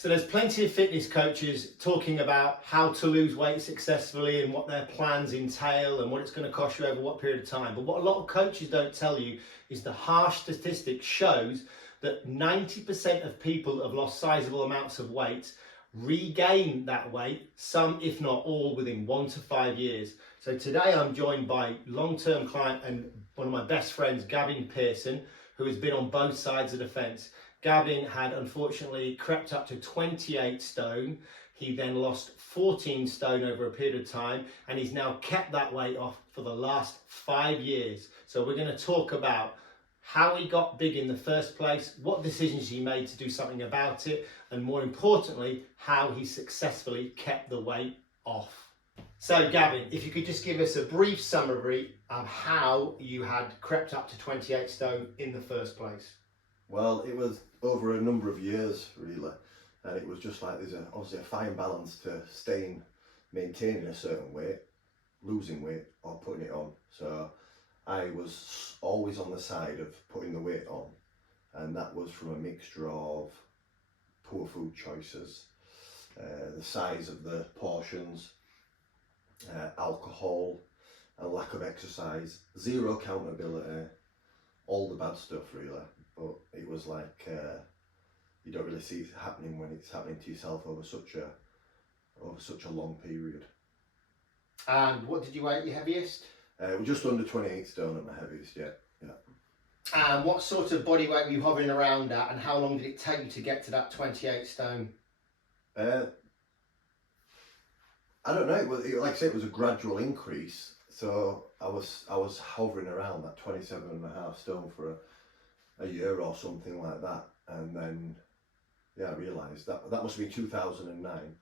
So there's plenty of fitness coaches talking about how to lose weight successfully and what their plans entail and what it's going to cost you over what period of time. But what a lot of coaches don't tell you is the harsh statistics shows that 90% of people that have lost sizable amounts of weight regain that weight, some if not all, within 1 to 5 years. So today I'm joined by long-term client and one of my best friends, Gavin Pearson, who has been on both sides of the fence. Gavin had unfortunately crept up to 28 stone. He then lost 14 stone over a period of time, and he's now kept that weight off for the last 5 years. So we're going to talk about how he got big in the first place, what decisions he made to do something about it, and more importantly, how he successfully kept the weight off. So Gavin, if you could just give us a brief summary of how you had crept up to 28 stone in the first place. Well, it was over a number of years, really, and it was just like there's obviously a fine balance to maintaining a certain weight, losing weight, or putting it on. So I was always on the side of putting the weight on, and that was from a mixture of poor food choices, the size of the portions, alcohol, a lack of exercise, zero accountability, all the bad stuff, really. But it was like you don't really see it happening when it's happening to yourself over such a long period. And what did you weigh at your heaviest? We're just under 28 stone at my heaviest, yeah. And what sort of body weight were you hovering around at, and how long did it take you to get to that 28 stone? I don't know. Like I said, it was a gradual increase. So I was hovering around that 27.5 stone for a year or something like that, and then I realised that must have been 2009,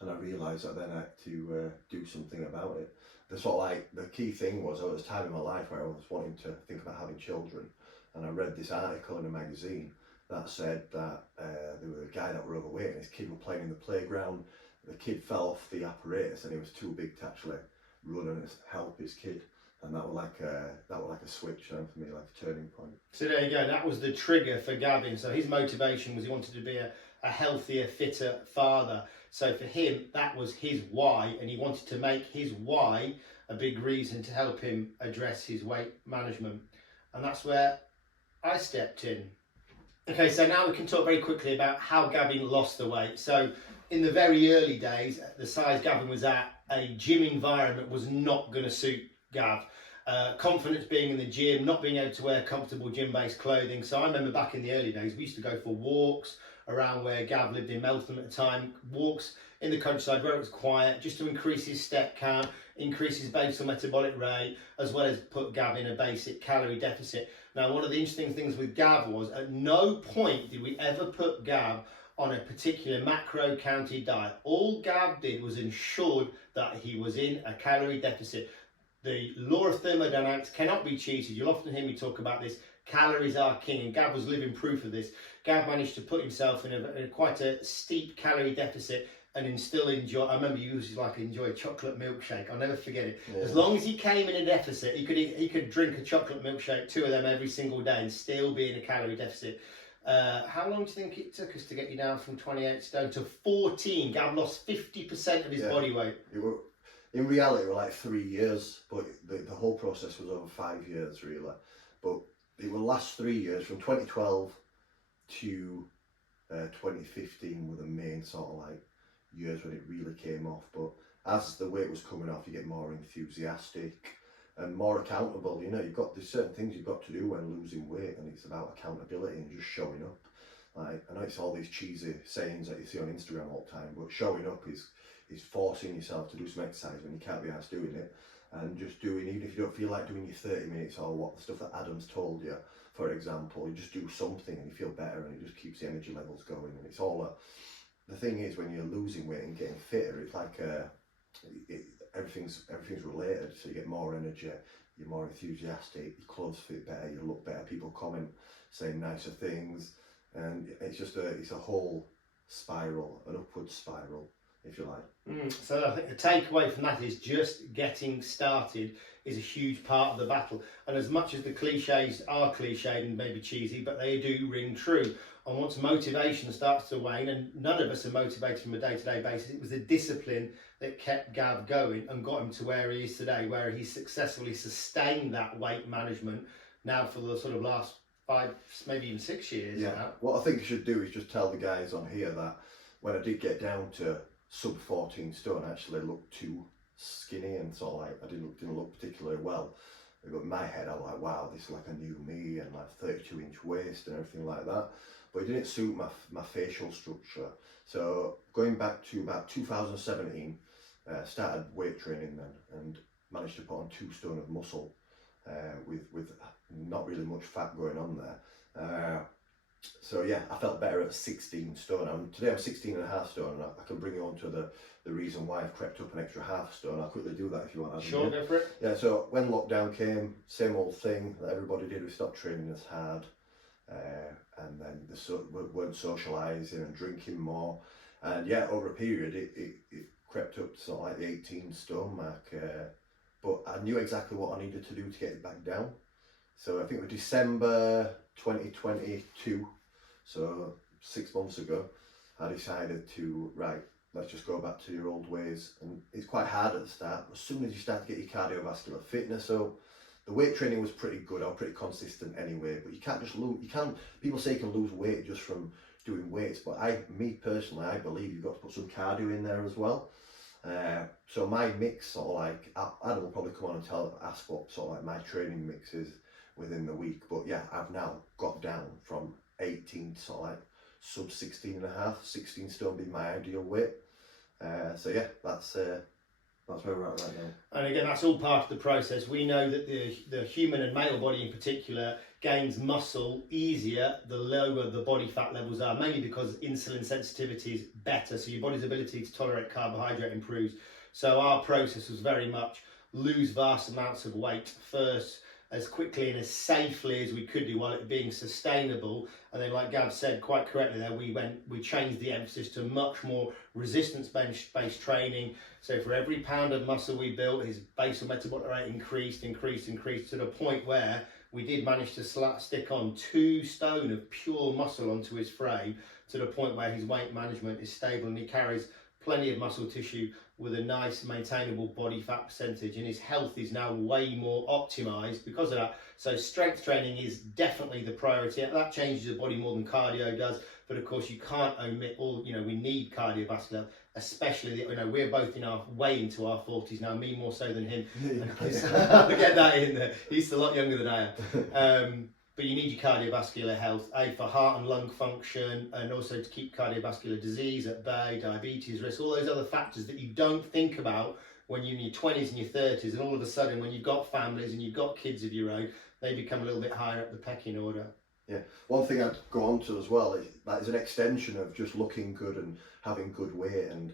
and I realised that then I had to do something about it. The key thing was, there was a time in my life where I was wanting to think about having children, and I read this article in a magazine that said that there was a guy that were overweight and his kid were playing in the playground. The kid fell off the apparatus and he was too big to actually run and help his kid. And that was like a switch for me, like a turning point. So there you go, that was the trigger for Gavin. So his motivation was he wanted to be a healthier, fitter father. So for him, that was his why, and he wanted to make his why a big reason to help him address his weight management. And that's where I stepped in. Okay, so now we can talk very quickly about how Gavin lost the weight. So in the very early days, the size Gavin was at, a gym environment was not going to suit Gav. Confidence being in the gym, not being able to wear comfortable gym-based clothing. So I remember back in the early days, we used to go for walks around where Gav lived in Meltham at the time, walks in the countryside where it was quiet, just to increase his step count, increase his basal metabolic rate, as well as put Gav in a basic calorie deficit. Now, one of the interesting things with Gav was, at no point did we ever put Gav on a particular macro counted diet. All Gav did was ensured that he was in a calorie deficit. The law of thermodynamics cannot be cheated. You'll often hear me talk about this. Calories are king, and Gav was living proof of this. Gav managed to put himself in quite a steep calorie deficit and still enjoy. I remember he used to enjoy a chocolate milkshake. I'll never forget it. Yeah. As long as he came in a deficit, he could drink a chocolate milkshake, 2 of them every single day, and still be in a calorie deficit. How long do you think it took us to get you down from 28 stone to 14? Gav lost 50% of his body weight. In reality, it were like 3 years, but the whole process was over 5 years, really. But it will last 3 years, from 2012 to 2015 were the main sort of years when it really came off. But as the weight was coming off, you get more enthusiastic and more accountable. There's certain things you've got to do when losing weight, and it's about accountability and just showing up. I know it's all these cheesy sayings that you see on Instagram all the time, but showing up is forcing yourself to do some exercise when you can't be asked doing it, and just doing, even if you don't feel like doing your 30 minutes or what the stuff that Adam's told you, for example, you just do something and you feel better, and it just keeps the energy levels going. And it's all the thing is, when you're losing weight and getting fitter, it's like everything's related. So you get more energy, you're more enthusiastic, your clothes fit better, you look better, people comment saying nicer things, and it's a whole spiral, an upward spiral. if you like. So I think the takeaway from that is just getting started is a huge part of the battle. And as much as the cliches are cliched and maybe cheesy, but they do ring true. And once motivation starts to wane, and none of us are motivated from a day-to-day basis, it was the discipline that kept Gav going and got him to where he is today, where he's successfully sustained that weight management now for the sort of last 5, maybe even 6 years. Yeah. Now. What I think you should do is just tell the guys on here that when I did get down to sub 14 stone, I actually looked too skinny and sort of like I didn't look particularly well. But in my head, I was like, wow, this is like a new me and like 32-inch waist and everything like that. But it didn't suit my facial structure. So going back to about 2017, started weight training then and managed to put on 2 stone of muscle with not really much fat going on there. So yeah, I felt better at 16 stone. Today I'm 16 and a half stone, and I can bring you on to the reason why I've crept up an extra half stone. I'll quickly do that if you want. Sure, go for it. Yeah, so when lockdown came, same old thing that everybody did, we stopped training as hard, and then we weren't socialising and drinking more, and yeah, over a period it crept up to sort of like the 18 stone mark, but I knew exactly what I needed to do to get it back down. So I think it was December 2022, so 6 months ago, I decided to, right, let's just go back to your old ways. And it's quite hard at the start, but as soon as you start to get your cardiovascular fitness up, the weight training was pretty good, or pretty consistent anyway, but you can't just lose, people say you can lose weight just from doing weights, but me personally, I believe you've got to put some cardio in there as well. So my mix, sort of like, Adam will probably come on and ask what sort of like my training mix is within the week, but yeah, I've now got down from 18 to sort of like sub 16 and a half, 16 stone being my ideal weight. So yeah, that's where we're at right now. And again, that's all part of the process. We know that the human and male body in particular gains muscle easier the lower the body fat levels are, mainly because insulin sensitivity is better, so your body's ability to tolerate carbohydrate improves. So our process was very much lose vast amounts of weight first, as quickly and as safely as we could do, while it being sustainable. And then, like Gav said quite correctly there, we changed the emphasis to much more resistance based training. So for every pound of muscle we built, his basal metabolic rate increased to the point where we did manage to stick on 2 stone of pure muscle onto his frame, to the point where his weight management is stable and he carries plenty of muscle tissue with a nice maintainable body fat percentage, and his health is now way more optimized because of that. So strength training is definitely the priority. That changes the body more than cardio does, but of course you can't omit all, we need cardiovascular, especially, we're both way into our 40s now, me more so than him. I'll get that in there. He's a lot younger than I am. But you need your cardiovascular health, for heart and lung function, and also to keep cardiovascular disease at bay, diabetes risk, all those other factors that you don't think about when you're in your 20s and your 30s, and all of a sudden when you've got families and you've got kids of your own, they become a little bit higher up the pecking order. Yeah, one thing I'd go on to as well is that is an extension of just looking good and having good weight and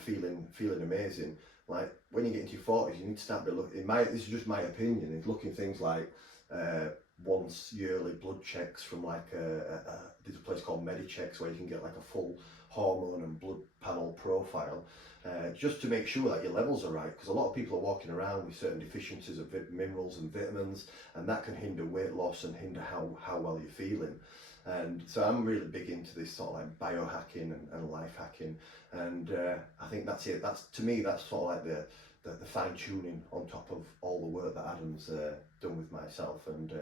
feeling amazing. Like when you get into your 40s, you need to start looking. This is just my opinion. Is looking things like once yearly blood checks from like there's a place called Medichecks where you can get like a full hormone and blood panel profile, just to make sure that your levels are right, because a lot of people are walking around with certain deficiencies of minerals and vitamins, and that can hinder weight loss and hinder how well you're feeling. And so I'm really big into this sort of like biohacking and life hacking, and I think that's it. To me that's sort of like the fine tuning on top of all the work that Adam's done with myself. And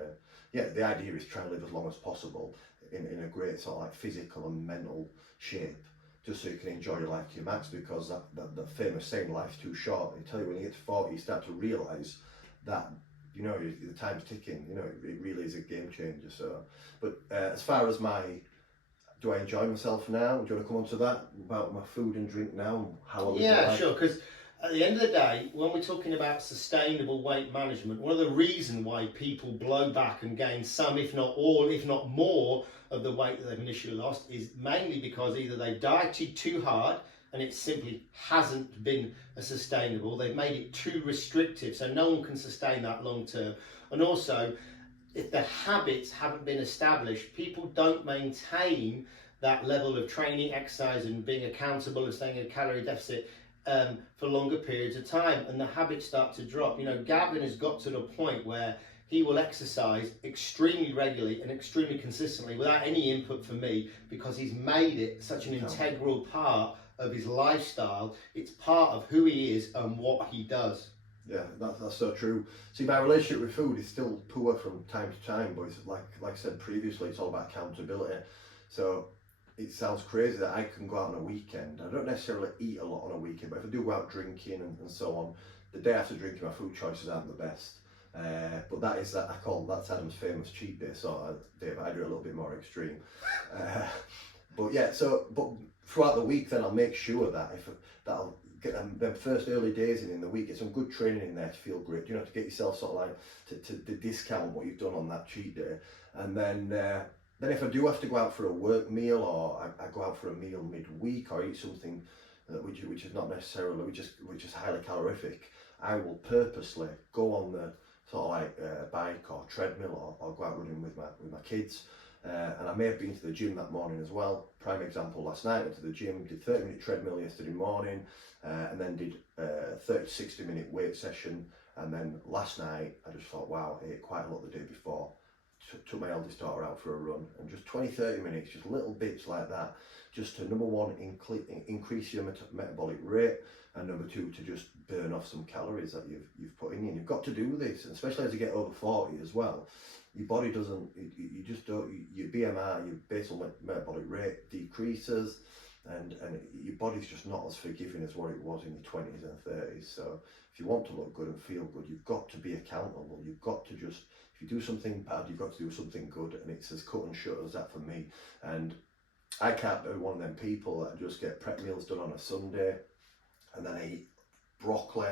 yeah, the idea is try and live as long as possible in a great sort of like physical and mental shape, just so you can enjoy your life to your max, because that famous saying, life's too short. I tell you, when you get to 40, you start to realise that the time's ticking. It really is a game changer. So, but as far as do I enjoy myself now? Do you want to come on to that about my food and drink now? How I live my life? Sure. Because at the end of the day, when we're talking about sustainable weight management, one of the reasons why people blow back and gain some, if not all, if not more of the weight that they've initially lost is mainly because either they've dieted too hard and it simply hasn't been sustainable, they've made it too restrictive, so no one can sustain that long term. And also, if the habits haven't been established, people don't maintain that level of training, exercise, and being accountable and staying in a calorie deficit for longer periods of time, and the habits start to drop. You know, Gavin has got to the point where he will exercise extremely regularly and extremely consistently without any input from me, because he's made it such an integral part of his lifestyle. It's part of who he is and what he does. Yeah, that's so true. See, my relationship with food is still poor from time to time, but it's like I said previously, it's all about accountability. So it sounds crazy that I can go out on a weekend. I don't necessarily eat a lot on a weekend, but if I do go out drinking and so on, the day after drinking, my food choices aren't the best. But that's Adam's famous cheat day sort of day, but I do it a little bit more extreme. But throughout the week, then I'll make sure that I'll get them first early days in the week, get some good training in there to feel great. You know, to get yourself sort of like to discount what you've done on that cheat day, and then if I do have to go out for a work meal, or I go out for a meal midweek, or eat something which is not necessarily which is highly calorific, I will purposely go on the sort of like bike or treadmill, or go out running with my kids. And I may have been to the gym that morning as well. Prime example, last night I went to the gym, did 30-minute treadmill yesterday morning, and then did a 30 to 60 minute weight session. And then last night I just thought, wow, I ate quite a lot the day before. Took my eldest daughter out for a run, and just 20-30 minutes, just little bits like that, just to, number one, increase your metabolic rate, and number two, to just burn off some calories that you've put in you. And you've got to do this, and especially as you get over 40 as well. Your body doesn't, you just don't, your BMI, your basal metabolic rate decreases, and your body's just not as forgiving as what it was in your 20s and 30s. So if you want to look good and feel good, you've got to be accountable. You've got to just, if you do something bad, you've got to do something good, and it's as cut and shut as that for me. And I can't be one of them people that just get prep meals done on a Sunday, and then I eat broccoli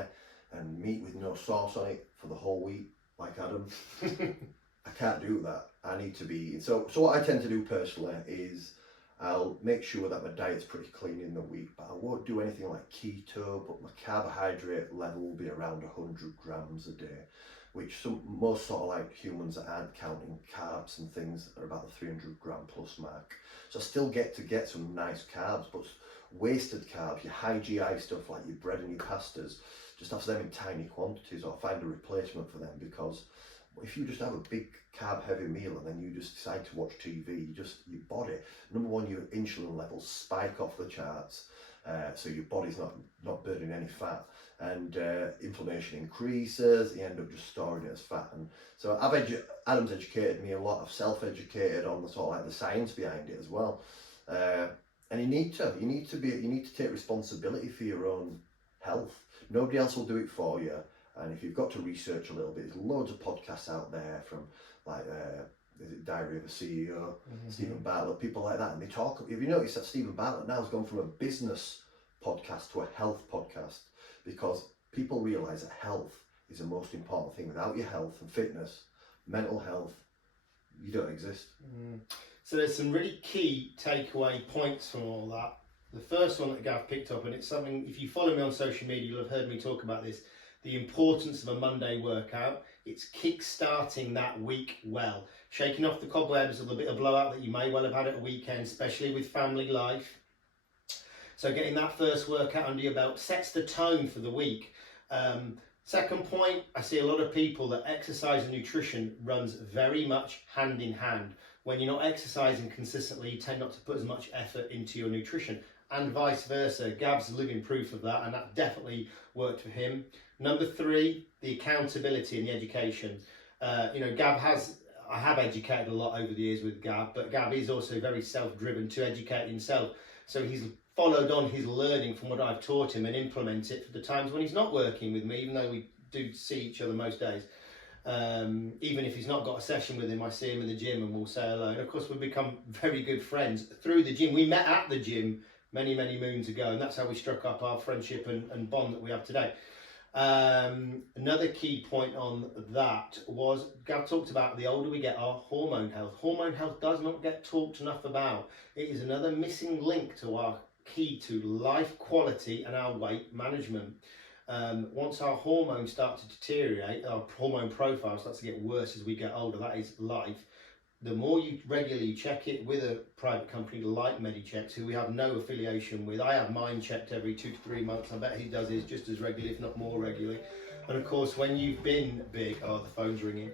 and meat with no sauce on it for the whole week, like Adam. I can't do that. I need to be, so what I tend to do personally is I'll make sure that my diet's pretty clean in the week, but I won't do anything like keto, but my carbohydrate level will be around 100 grams a day, which most sort of like humans that aren't counting carbs and things are about the 300 gram plus mark. So I still get some nice carbs, but wasted carbs, your high GI stuff like your bread and your pastas, just have them in tiny quantities, or find a replacement for them, because if you just have a big carb heavy meal and then you just decide to watch TV, your body, number one, your insulin levels spike off the charts, so your body's not burning any fat, and inflammation increases, you end up just storing it as fat. And so Adam's educated me a lot, I've self-educated on the sort of like the science behind it as well. And you need to take responsibility for your own health. Nobody else will do it for you. And if you've got to research a little bit, there's loads of podcasts out there from like is it Diary of a CEO, Stephen Bartlett, people like that, and they talk. Have you noticed that Stephen Bartlett now has gone from a business podcast to a health podcast, because people realise that health is the most important thing. Without your health and fitness, mental health, you don't exist. So there's some really key takeaway points from all that. The first one that Gav picked up, and it's something, if you follow me on social media, you'll have heard me talk about this, the importance of a Monday workout. It's kick-starting that week well, shaking off the cobwebs of the bit of blowout that you may well have had at a weekend, especially with family life. So getting that first workout under your belt sets the tone for the week. Second point, I see a lot of people that exercise and nutrition runs very much hand in hand. When you're not exercising consistently, you tend not to put as much effort into your nutrition, and vice versa. Gav's living proof of that, and that definitely worked for him. Number three, the accountability and the education. I have educated a lot over the years with Gav, but Gav is also very self-driven to educate himself. So he's followed on his learning from what I've taught him and implement it for the times when he's not working with me, even though we do see each other most days. Even if he's not got a session with him, I see him in the gym and we'll say hello. And of course, we've become very good friends through the gym. We met at the gym many, many moons ago, and that's how we struck up our friendship and bond that we have today. Another key point on that was, Gav talked about the older we get, our hormone health. Hormone health does not get talked enough about. It is another missing link to our key to life quality and our weight management. Once our hormones start to deteriorate, our hormone profile starts to get worse as we get older, that is life, the more you regularly check it with a private company like Medichecks, who we have no affiliation with. I have mine checked every 2 to 3 months. I bet he does his just as regularly, if not more regularly. And of course, when you've been big, oh, the phone's ringing,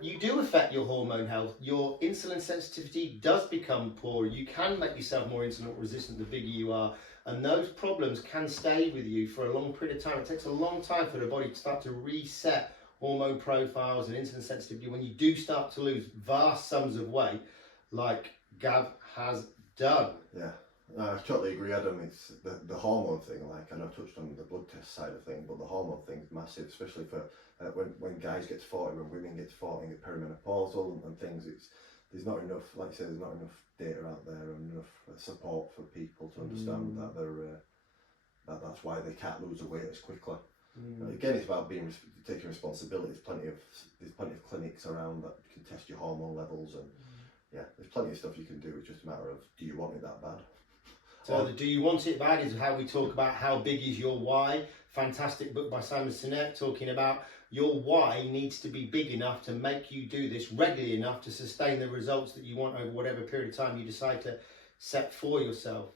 you do affect your hormone health. Your insulin sensitivity does become poorer. You can make yourself more insulin resistant the bigger you are. And those problems can stay with you for a long period of time. It takes a long time for the body to start to reset hormone profiles and insulin sensitivity when you do start to lose vast sums of weight, like Gav has done. Yeah, I totally agree, Adam. It's the hormone thing. Like, I know I touched on the blood test side of thing, but the hormone thing's massive, especially for when guys get to 40, when women get to 40 and get perimenopausal and things. There's not enough, like I said, there's not enough data out there and enough support for people to understand that that's why they can't lose the weight as quickly. Again, it's about taking responsibility. There's plenty of clinics around that can test your hormone levels, and yeah, there's plenty of stuff you can do. It's just a matter of, do you want it that bad? So the Do You Want It Bad is how we talk about how big is your why. Fantastic book by Simon Sinek talking about your why needs to be big enough to make you do this regularly enough to sustain the results that you want over whatever period of time you decide to set for yourself.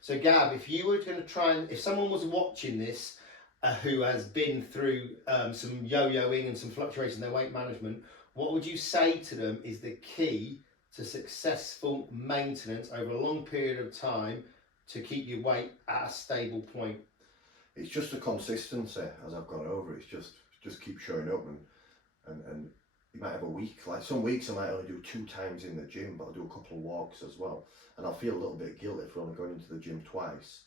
So Gav, if you were going to try and, if someone was watching this who has been through some yo-yoing and some fluctuation in their weight management, what would you say to them is the key to successful maintenance over a long period of time to keep your weight at a stable point? It's just a consistency. As I've gone over, it's just keep showing up, and you might have a week, like some weeks I might only do 2 times in the gym, but I'll do a couple of walks as well, and I'll feel a little bit guilty for only going into the gym twice,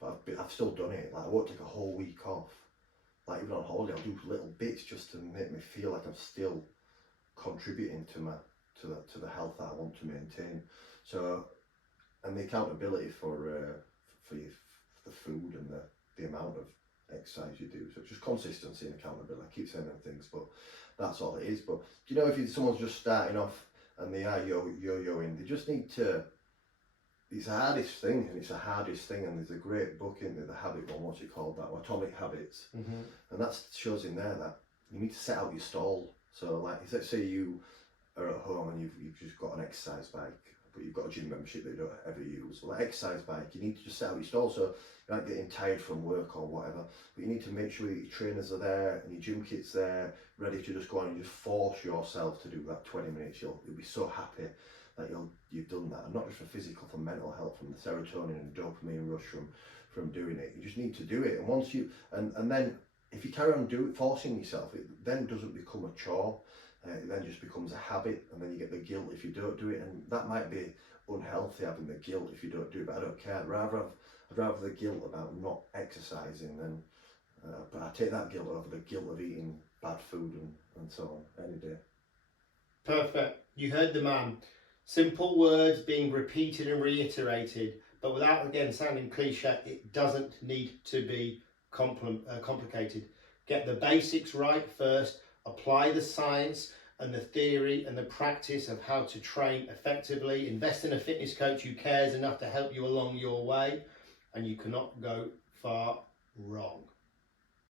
but I've still done it. Like, I won't take a whole week off. Like, even on holiday, I'll do little bits just to make me feel like I'm still contributing to the health that I want to maintain. So, and the accountability for the food and the amount of exercise you do. So it's just consistency and accountability. I keep saying them things, but that's all it is. But do you know, if someone's just starting off and they are yo-yoing, they just need to. It's the hardest thing, and it's the hardest thing. And there's a great book in there, the Habit one. What's it called? That one, Atomic Habits. And that shows in there that you need to set out your stall. So, like, let's say you are at home and you've just got an exercise bike, but you've got a gym membership that you don't ever use. Well, that exercise bike, you need to just set out your stall, so you're not getting tired from work or whatever, but you need to make sure that your trainers are there and your gym kit's there, ready to just go on and just force yourself to do that 20 minutes. You'll be so happy that you've done that, and not just for physical, for mental health, from the serotonin and dopamine rush from doing it. You just need to do it, and once you, and then if you carry on forcing yourself, it then doesn't become a chore. It then just becomes a habit, and then you get the guilt if you don't do it, and that might be unhealthy, having the guilt if you don't do it, but I don't care. I'd rather the guilt about not exercising than, but I take that guilt over the guilt of eating bad food and so on any day. Perfect. You heard the man. Simple words being repeated and reiterated, but without, again, sounding cliche, it doesn't need to be complicated. Get the basics right first. Apply the science and the theory and the practice of how to train effectively. Invest in a fitness coach who cares enough to help you along your way, and you cannot go far wrong.